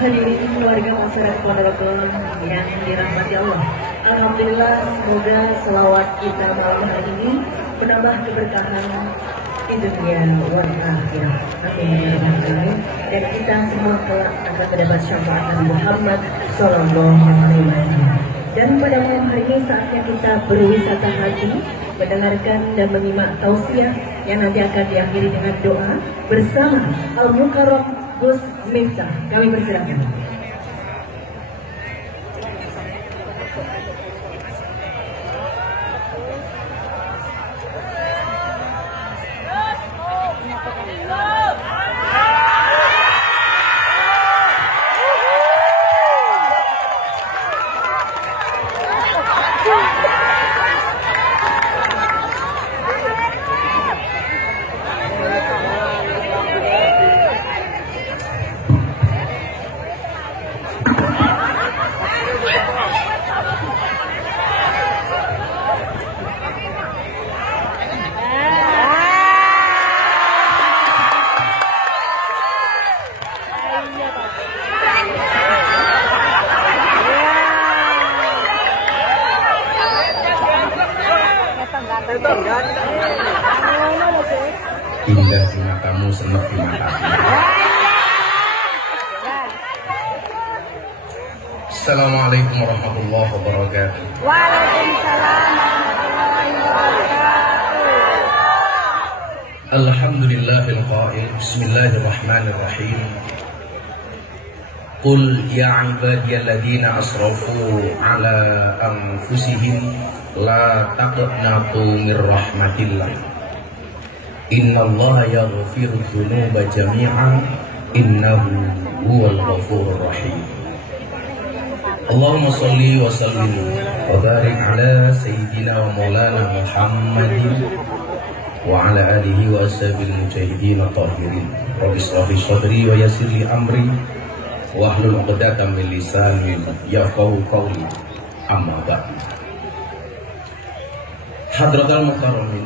Hadirin keluarga masyarakat Ponorogo yang dirahmati Allah. Alhamdulillah, semoga selawat kita malam hari ini menambah keberkahan di dunia wal akhirah. Amin ya rabbal alamin. Dan kita semua kelak akan mendapat syafaat Nabi Muhammad sallallahu alaihi wasallam. Dan pada malam hari ini saatnya kita berwisata haji, mendengarkan dan menyimak tausiah yang nanti akan diakhiri dengan doa bersama Al-Mukarram Gus Miftah. Kami persilakan. Indah di matamu, senek di mataku. Assalamualaikum warahmatullahi wabarakatuh. Waalaikumsalam warahmatullahi wabarakatuh. Alhamdulillahil qail. Bismillahirrahmanirrahim. Qul ya ibadiyalladzina asrafu ala anfusihim la taqnatu min rahmatillah. Innallaha yaghfiru dzunuba jami'an innahu huwal ghafurur rahim. Allahumma shalli wa sallim wa barik ala sayyidina wa maulana Muhammadin wa ala alihi wa ashabil mujahidin tahirin. Rabbi shrah li sadri wa yassir li amri wa hlul 'uqdatam min lisani yafqahu qawli. Amma ba'd. Hadratul mukarramin,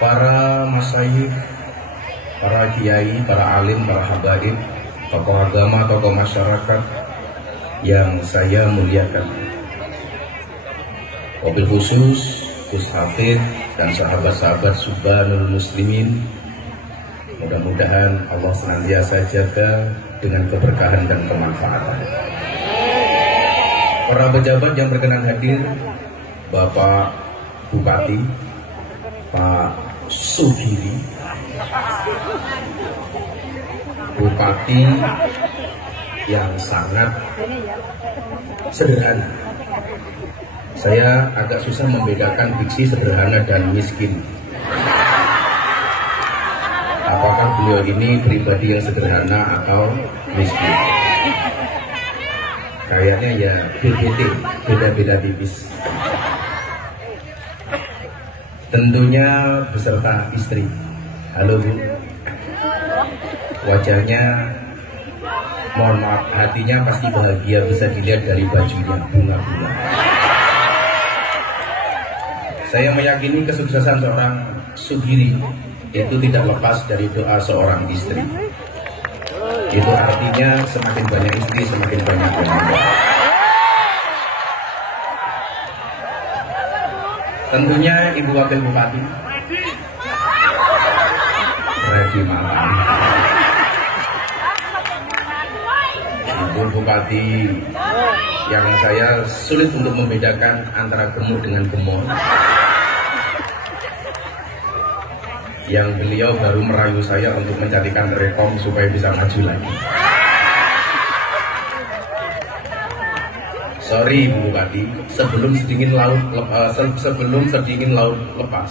para masyayikh, para kiai, para alim, para habaib, tokoh agama, tokoh masyarakat yang saya muliakan, wabil khusus Gus Hafid dan sahabat-sahabat Subhanul Muslimin. Mudah-mudahan Allah senantiasa jaga dengan keberkahan dan kemanfaatan. Para pejabat yang berkenan hadir, Bapak Bupati, Pak Sugiri, Bupati yang sangat sederhana. Saya agak susah membedakan diksi sederhana dan miskin. Apakah beliau ini pribadi yang sederhana atau miskin? Kayaknya ya beda-beda tipis. Tentunya beserta istri. Halo Bu. Wajahnya, mohon maaf, hatinya pasti bahagia, bisa dilihat dari bajunya, bunga-bunga. Saya meyakini kesuksesan seorang Sugiri itu tidak lepas dari doa seorang istri. Itu artinya semakin banyak istri, semakin banyak bunga. Tentunya Ibu Wakil Bupati ready malam. Ibu Bupati yang saya sulit untuk membedakan antara gemuk dengan gemuk, yang beliau baru merayu saya untuk menjadikan rekom supaya bisa maju lagi. Sorry Ibu Bupati, sebelum sedingin laut lepas,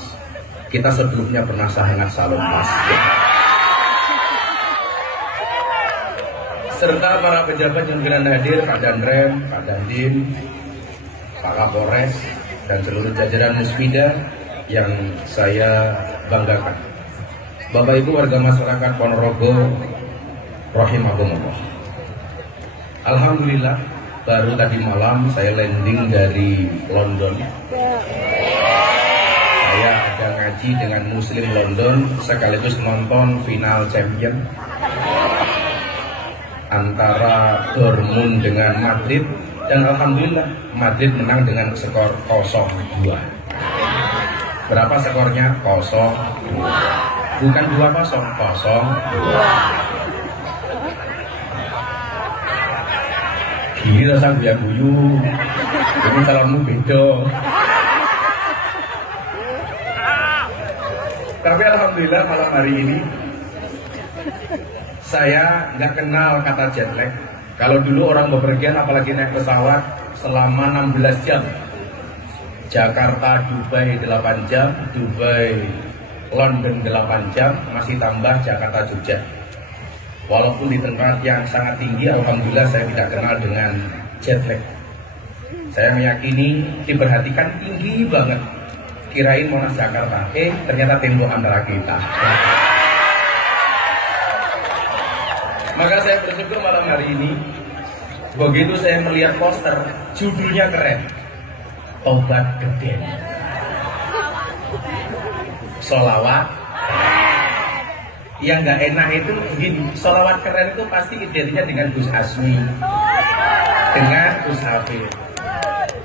kita sebelumnya pernah sangat salut pas. Serta para pejabat yang berkenan hadir, Pak Danrem, Pak Dandim, Pak Kapolres, dan seluruh jajaran Musbida yang saya banggakan. Bapak Ibu warga masyarakat Ponorogo, rahimahumullah. Alhamdulillah, baru tadi malam saya landing dari London. Saya ada ngaji dengan Muslim London sekaligus nonton final champion antara Dortmund dengan Madrid, dan alhamdulillah Madrid menang dengan skor 0-2. Berapa skornya? 0-2. Bukan 2-0, 0-2. Gini rasa guyu-guyu. Ini calonmu beda. Tapi alhamdulillah malam hari ini saya nggak kenal kata jet lag. Kalau dulu orang bepergian apalagi naik pesawat selama 16 jam. Jakarta, Dubai 8 jam, Dubai, London 8 jam, masih tambah Jakarta, Jogja. Walaupun di tempat yang sangat tinggi, alhamdulillah saya tidak kenal dengan jet lag. Saya meyakini diperhatikan tinggi banget. Kirain Monas Jakarta, ternyata tembok antara kita. Maka saya bersyukur malam hari ini, begitu saya melihat poster, judulnya keren, Tobat Geden. Sholawat. Yang nggak enak itu begini, sholawat keren itu pasti identiknya dengan Gus Asmi, dengan Gus Hafid.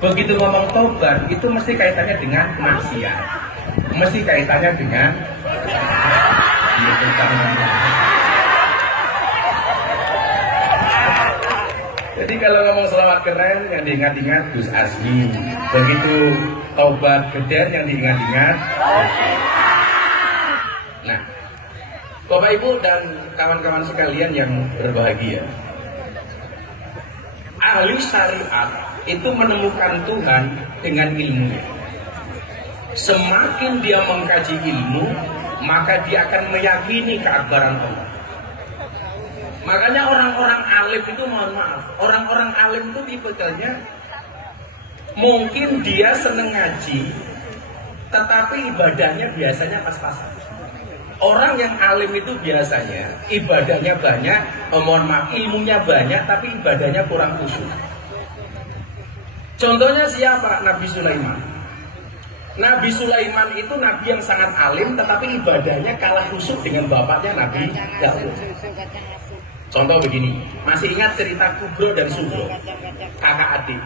Begitu ngomong tobat, itu mesti kaitannya dengan maksiat, mesti kaitannya dengan jadi kalau ngomong sholawat keren yang diingat-ingat Gus Asmi, begitu tobat geden yang diingat-ingat. Nah, Bapak Ibu dan kawan-kawan sekalian yang berbahagia, ahli syariat itu menemukan Tuhan dengan ilmunya. Semakin dia mengkaji ilmu, maka dia akan meyakini keakbaran Allah. Makanya orang-orang alim itu, mohon maaf, orang-orang alim itu tipikalnya mungkin dia seneng ngaji, tetapi ibadahnya biasanya pas-pasan. Orang yang alim itu biasanya ibadahnya banyak, mohon maaf, ilmunya banyak, tapi ibadahnya kurang khusyuk. Contohnya siapa? Nabi Sulaiman. Nabi Sulaiman itu nabi yang sangat alim, tetapi ibadahnya kalah khusyuk dengan bapaknya Nabi Daud. Contoh begini, masih ingat cerita Kubro dan Subro, kakak adik.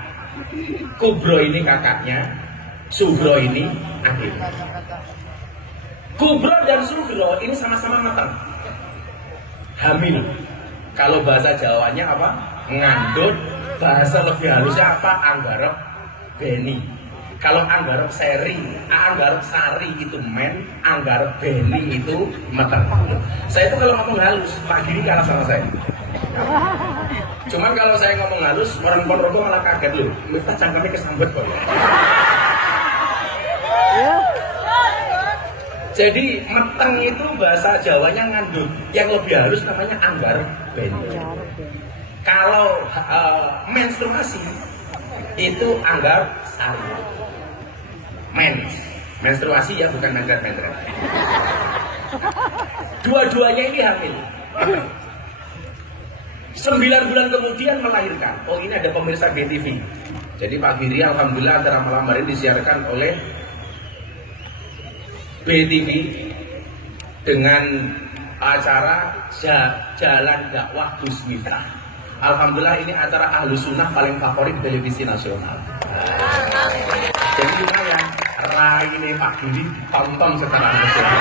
Kubro ini kakaknya, Subro ini adik. Kubro dan Subro ini sama-sama matang, hamil. Kalau bahasa Jawanya apa? Ngandut. Bahasa lebih halusnya apa? Anggarep beni. Kalau anggarep seri, anggarep sari itu men, anggarep beni itu matang. Saya itu kalau ngomong halus, Pak Giri kalah sama saya. Cuman kalau saya ngomong halus, orang Ponorogo malah kaget loh. Miftah cangkemnya kesambet kok. Jadi meteng itu bahasa Jawanya ngandut. Yang lebih halus namanya anggarep beni. Kalau menstruasi itu anggap sari. Menstruasi ya, bukan mendret-mendret. Dua-duanya ini hamil. 9 bulan kemudian melahirkan. Oh, ini ada pemirsa BTV. Jadi Pak Giri alhamdulillah acara malam hari disiarkan oleh BTV dengan acara Jalan Dakwah Gus Miftah. Alhamdulillah ini acara Ahlus Sunnah paling favorit televisi nasional. Jadi lumayan, rai ini Pak Giri tonton secara nasional.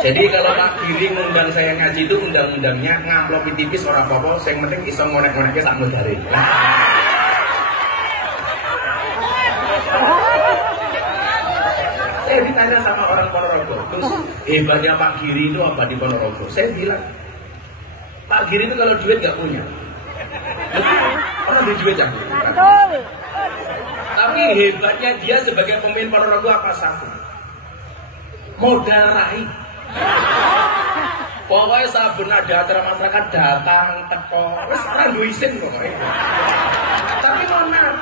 Jadi kalau Pak Giri ngundang saya ngaji itu undang-undangnya ngamplopi tipis orang apa-apa, yang penting iso ngonek-ngoneknya sak mudare. Saya ditanya sama orang Ponorogo, terus hebatnya Pak Giri itu apa di Ponorogo? Saya bilang, Pak Giri itu kalau duit nggak punya, orang beli duit yang tapi hebatnya dia sebagai pemimpin Ponorogo apa satu? Modal raih. Pokoknya saben ada acara masyarakat datang teko, wes ora duwe isin pokoknya. Tapi mohon maaf,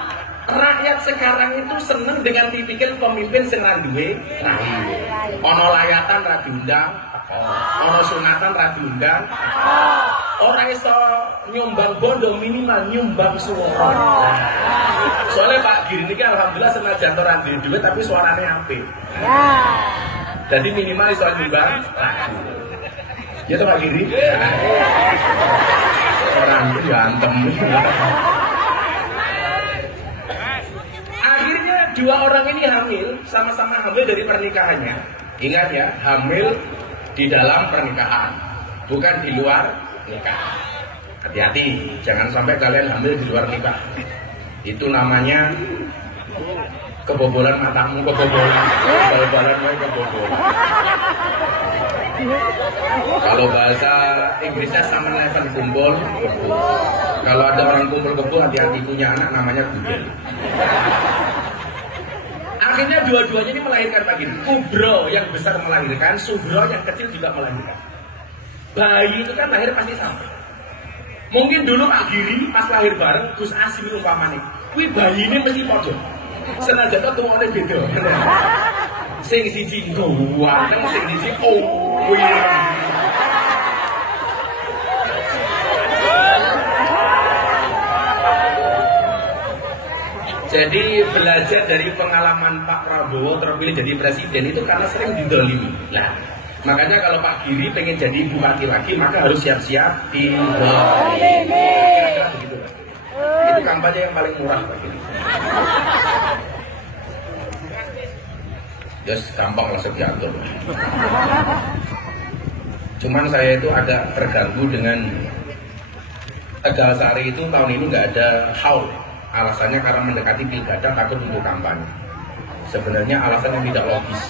rakyat sekarang itu seneng dengan tipikal pemimpin sing ra duwe raih. Ono layatan ra diundang, teko. Ono sunatan ra diundang, teko. Ora iso nyumbang bondo minimal nyumbang suara. Soalnya Pak Giri ini kan alhamdulillah senajan orang di duit tapi suaranya apik. Jadi minimal soal nyumbang lagu. Ya toh Pak Giri? Orang itu ganteng. Akhirnya dua orang ini hamil, sama-sama hamil dari pernikahannya. Ingat ya, hamil di dalam pernikahan, bukan di luar nikah. Hati-hati, jangan sampai kalian hamil di luar nikah. Itu namanya kebobolan matamu, kebobolan, bal-balan kebobolan. Kalau bahasa Inggrisnya sama level kumpul. Kalau ada orang kumpul kebo, hati-hati, punya anak namanya budel. Akhirnya dua-duanya ini melahirkan pagi. Kubro yang besar melahirkan, Sugro yang kecil juga melahirkan. Bayi itu kan lahir pasti sama. Mungkin dulu Pak Giri pas lahir bareng Gus Asim umpamane. Kuwi bayi ini mesti podo. Senajan to tuwane beda. Sing siji ganteng, sing siji Jadi belajar dari pengalaman Pak Prabowo terpilih jadi presiden itu karena sering didolimi. Nah, makanya kalau Pak Giri pengen jadi bupati lagi maka harus siap-siap didolimi. Kira-kira begitu. Itu kampanye yang paling murah Pak Giri. Just gampang langsung diatur. Cuman saya itu agak terganggu dengan Tegal Sari itu tahun ini nggak ada haul. Alasannya karena mendekati pilkada takut untuk kampanye. Sebenarnya alasan yang tidak logis.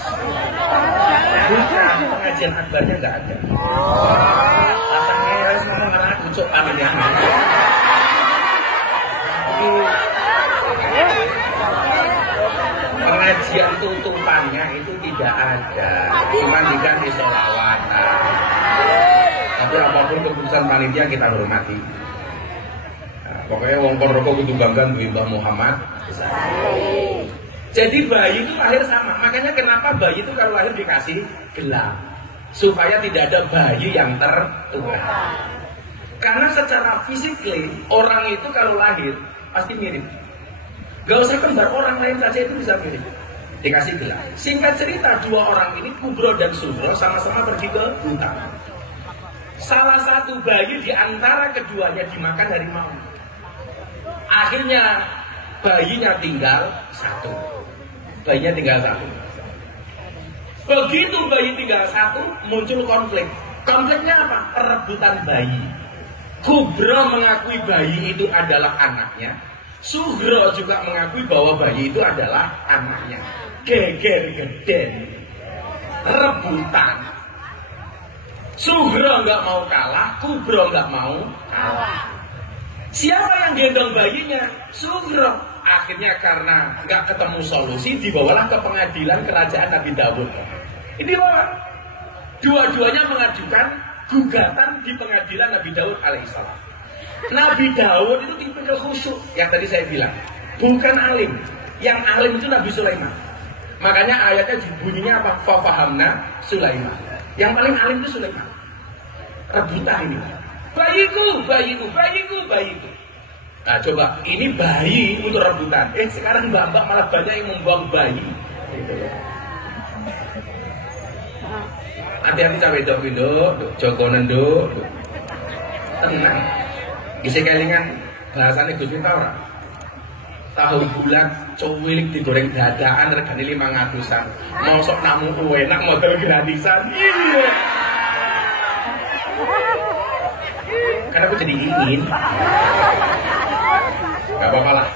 Bukan, pengajian akbarnya nggak ada. Alasannya harus ngomong karena kucuk aminnya. Pengajian tutupannya itu tidak ada. Cuma diganti sholawatan. Tapi apapun keputusan panitia kita hormati. Pokoknya wong kon rokok kudu bangga duwe Mbah Muhammad. Jadi bayi itu lahir sama. Makanya kenapa bayi itu kalau lahir dikasih gelang supaya tidak ada bayi yang tertukar. Karena secara fisikly orang itu kalau lahir pasti mirip. Gak usah kembar, orang lain saja itu bisa mirip. Dikasih gelang. Singkat cerita dua orang ini Kubro dan Sugro sama-sama pergi ke hutan. Salah satu bayi di antara keduanya dimakan harimau. Akhirnya bayinya tinggal satu. Bayinya tinggal satu. Begitu bayi tinggal satu, muncul konflik. Konfliknya apa? Perebutan bayi. Kubro mengakui bayi itu adalah anaknya. Sugro juga mengakui bahwa bayi itu adalah anaknya. Geger geden. Rebutan. Sugro nggak mau kalah, Kubro nggak mau kalah. Siapa yang gendong bayinya? Sugro. Akhirnya karena nggak ketemu solusi, dibawalah ke pengadilan kerajaan Nabi Daud. Ini orang dua-duanya mengajukan gugatan di pengadilan Nabi Daud alaihissalam. Nabi Daud itu tipikal khusyuk yang tadi saya bilang, bukan alim. Yang alim itu Nabi Sulaiman. Makanya ayatnya bunyinya apa? Fafahamna Sulaiman. Yang paling alim itu Sulaiman. Rebutan ini. Bayiku, bayiku, bayiku, bayiku. Nah coba, ini bayi untuk rebutan. Sekarang mbak-mbak malah banyak yang membuang bayi. Hati-hati cawe dok, Joko Nendo, tenang. Isi kelingan bahasanya Gus Miftah ora. Tahu bulat, cowilik digoreng dadaan regane 500-an. Mosok namu enak model gratisan. Iya. Karena aku jadi ingin. Gak apa-apa lah.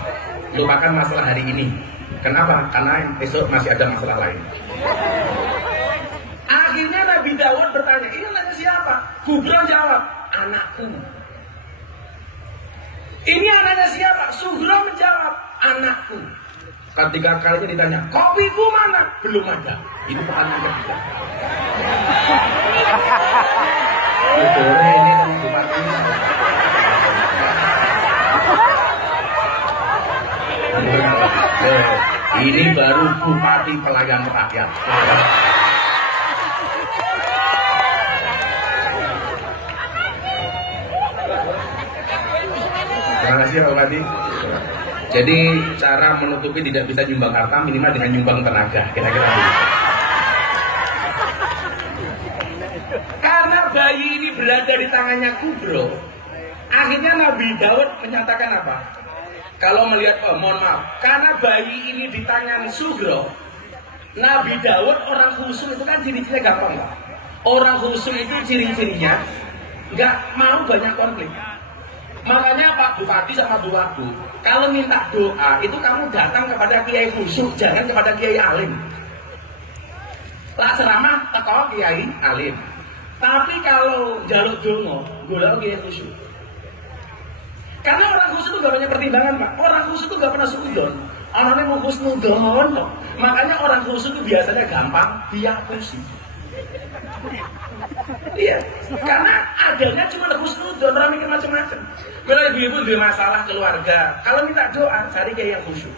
Lupakan masalah hari ini. Kenapa? Karena besok masih ada masalah lain. Akhirnya Nabi Daud bertanya, ini anaknya siapa? Kubro jawab, anakku. Ini anaknya siapa? Sugro menjawab, anakku. Ketika kalinya ditanya, kopiku mana? Belum ada. Itu pertanyaan ketiga. Betul, ini bupati. Ini baru bupati pelayan rakyat. kasih Pak Bupati. Jadi cara menutupi tidak bisa nyumbang harta minimal dengan nyumbang tenaga, kira-kira begitu. Karena bayi ini berada di tangannya Kubro, akhirnya Nabi Daud menyatakan apa? Kalau melihat, mohon maaf, karena bayi ini di tangan Sugro, Nabi Daud orang khusyuk itu kan ciri-cirinya gampang Pak. Orang khusyuk itu ciri-cirinya nggak mau banyak konflik. Makanya Pak Bupati sama Bu Wadu, kalau minta doa itu kamu datang kepada kiai khusyuk, jangan kepada kiai alim. Lah ceramah teko kiai alim. Tapi kalau jaluk dongo, golek kiai khusyuk. Karena orang khusyuk itu gak banyak pertimbangan Pak. Orang khusyuk itu gak pernah suudon. Orangnya mau khusnudon. Makanya orang khusyuk itu biasanya gampang diapusi. Iya, karena adanya cuma khusnudon, orang mikir macam-macam. Kalau ibu-ibu ada masalah keluarga, kalau minta doa cari kiai yang khusyuk.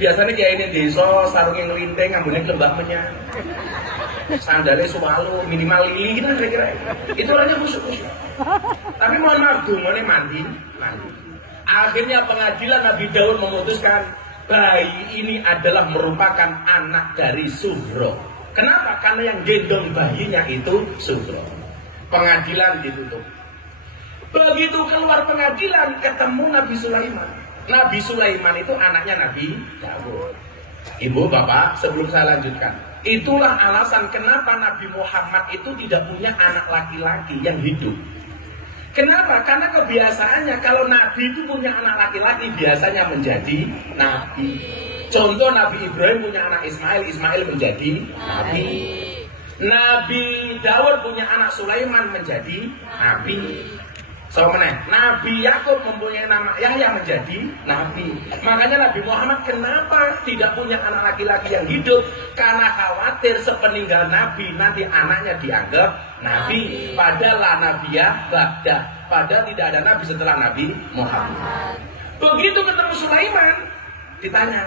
Biasanya kiai ini desa, sarungnya ngelinting, ngambunnya kelembah menyang, sandalnya suwalu, minimal lili, gitu kira-kira. Itu orangnya khusyuk. Tapi mohon maaf, dungane mandi. Akhirnya pengadilan Nabi Daud memutuskan bayi ini adalah merupakan anak dari Sugro. Kenapa? Karena yang gendong bayinya itu Sugro. Pengadilan ditutup. Begitu keluar pengadilan ketemu Nabi Sulaiman. Nabi Sulaiman itu anaknya Nabi Daud. Ibu, bapak, sebelum saya lanjutkan, itulah alasan kenapa Nabi Muhammad itu tidak punya anak laki-laki yang hidup. Kenapa? Karena kebiasaannya kalau Nabi itu punya anak laki-laki biasanya menjadi Nabi. Contoh Nabi Ibrahim punya anak Ismail, Ismail menjadi Nabi. Nabi Daud punya anak Sulaiman menjadi Nabi. Nabi Yakub mempunyai nama Yahya menjadi Nabi. Makanya Nabi Muhammad kenapa tidak punya anak laki-laki yang hidup? Karena khawatir sepeninggal Nabi nanti anaknya dianggap Nabi. Padahal Nabiya ba'da. Padahal tidak ada Nabi setelah Nabi Muhammad. Begitu ketemu Sulaiman, ditanya,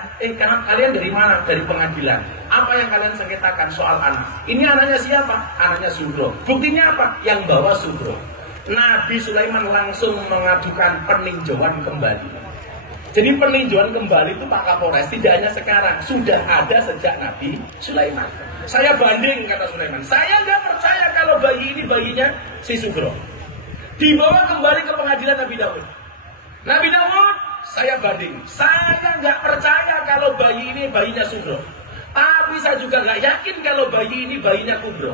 kalian dari mana? Dari pengadilan. Apa yang kalian sengketakan soal anak? Ini anaknya siapa? Anaknya Sugro. Buktinya apa? Yang bawa Sugro. Nabi Sulaiman langsung mengajukan peninjauan kembali. Jadi peninjauan kembali itu Pak Kapolres tidak hanya sekarang, sudah ada sejak Nabi Sulaiman. Saya banding, kata Sulaiman, saya nggak percaya kalau bayi ini bayinya si Sugro. Dibawa kembali ke pengadilan Nabi Daud. Nabi Daud, saya banding, saya nggak percaya kalau bayi ini bayinya Sugro. Tapi saya juga nggak yakin kalau bayi ini bayinya Kubro.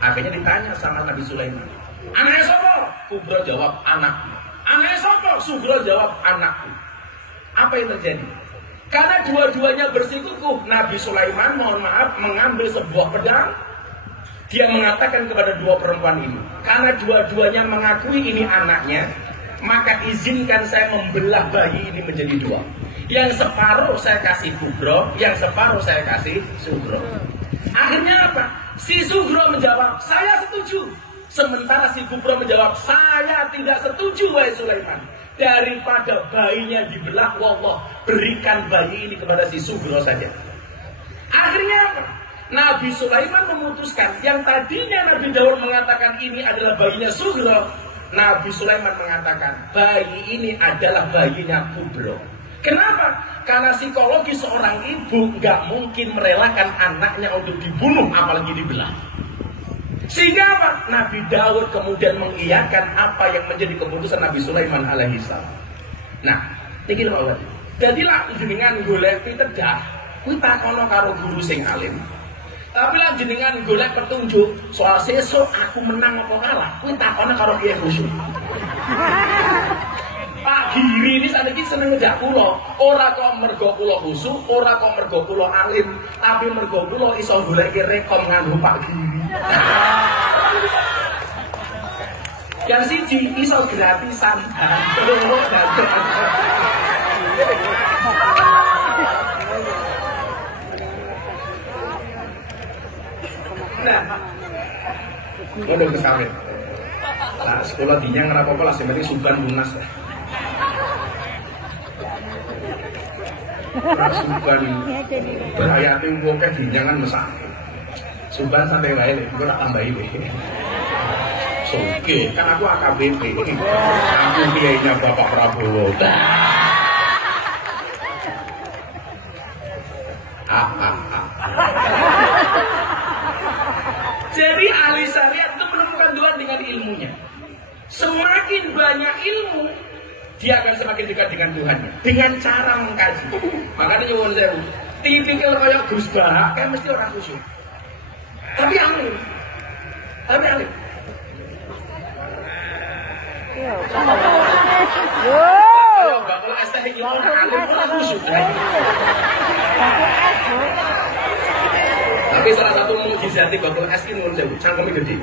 Akhirnya ditanya sama Nabi Sulaiman, anaknya sopo? Kubro jawab anakku. Anaknya sopo? Sugro jawab anakku. Apa yang terjadi? Karena dua-duanya bersikukuh, Nabi Sulaiman mohon maaf mengambil sebuah pedang. Dia mengatakan kepada dua perempuan ini, karena dua-duanya mengakui ini anaknya, maka izinkan saya membelah bayi ini menjadi dua. Yang separuh saya kasih Kubro, yang separuh saya kasih Sugro. Akhirnya apa? Si Sugro menjawab, saya setuju. Sementara si Kubro menjawab, saya tidak setuju wahai Sulaiman. Daripada bayinya dibelah, wallah, berikan bayi ini kepada si Sugro saja. Akhirnya apa? Nabi Sulaiman memutuskan, yang tadinya Nabi Daud mengatakan ini adalah bayinya Sugro, Nabi Sulaiman mengatakan bayi ini adalah bayinya Kubro. Kenapa? Karena psikologi seorang ibu nggak mungkin merelakan anaknya untuk dibunuh, apalagi dibelah. Sehingga apa? Nabi Daud kemudian mengiyakan apa yang menjadi keputusan Nabi Sulaiman alaihissalam. Nah, ini lho, jadilah jenengan golek pitedah, kuwi takono karo guru sing alim. Tapi lah jenengan golek petunjuk soal sesuk aku menang apa kalah, kuwi takono karo kiai khusyuk. Pak Giri ini saniki seneng ngejak kula, ora kok mergo kula khusyuk, ora kok mergo kula alim, tapi mergo kula iso goleki rekom nganggo Pak Giri. Yang siji iso gratisan. Nah, udah kesawit. Lah sekolah dinyang ora apa-apa lah, sing penting suban lunas lah. Suban bahaya tuh wong ke dinyangan mesak. Suban sampai wae lho, ora tambahi lho. Soke, kan aku AKBP. Aku kiainya Bapak Prabowo. Jadi ahli syariat itu menemukan Tuhan dengan ilmunya. Semakin banyak ilmu, dia akan semakin dekat dengan Tuhannya. Dengan cara mengkaji. Makanya nyuwun sewu, tipikal kayak Gus Bahak kan mesti orang khusyuk. Tapi alim. Bakal es teh iki ora alim ora khusyuk. Tapi salah satu mukjizat bakal es iki nyuwun sewu, cangkeme gede.